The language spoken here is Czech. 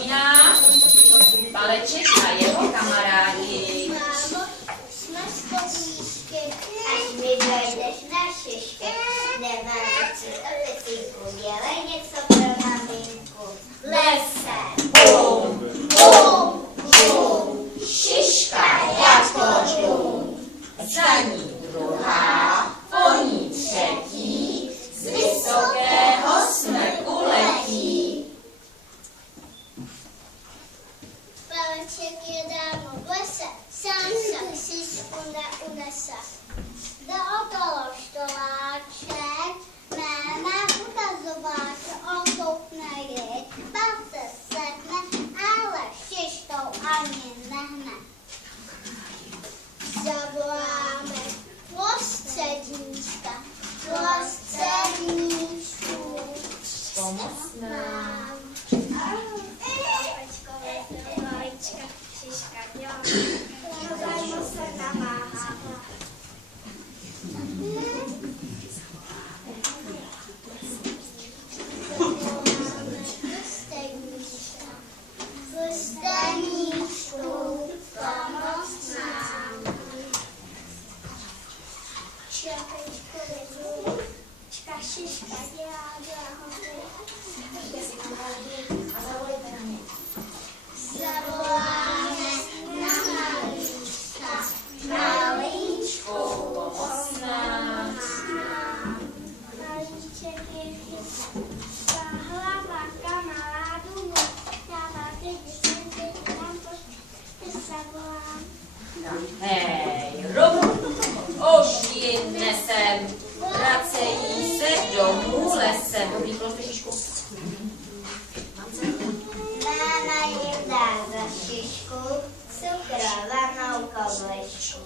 připomíná Paleček a jeho kamarádi. Mámo, jsme stolíčky, až mi dojdeš na šišky. Nemáme citopisíku, dělej něco pro maminku. V lese, bum, bum, bum, šiška jako dům. Za ní druhá, po ní třetí, z vysokého smrku letí. Paleček je dávno v lese, sám se šišku neunese. Jde okolo štoláček, máme ukazováče, on koukne jej, pak se sekne, ale šiškou ani nehne. Zavoláme prostředníčka, prostředníčku, pomoc nám. Šiška dělá, zájmu se namáhá. Prsteníčku, pomoc nám. Čka šiška dělá hodiny. A zavolejte na mě. Zavoláme na malíčka, malíčku, pomoc nám. Malíček je chytrá, hlava kamarádů, dává ty děti, nám pošty zavolám. Hej, Robo, už ji nesem, vracejí se domů lesem. Dobrý, prostě šišku. Máma jim dá za šišku cukrovanou koblišku.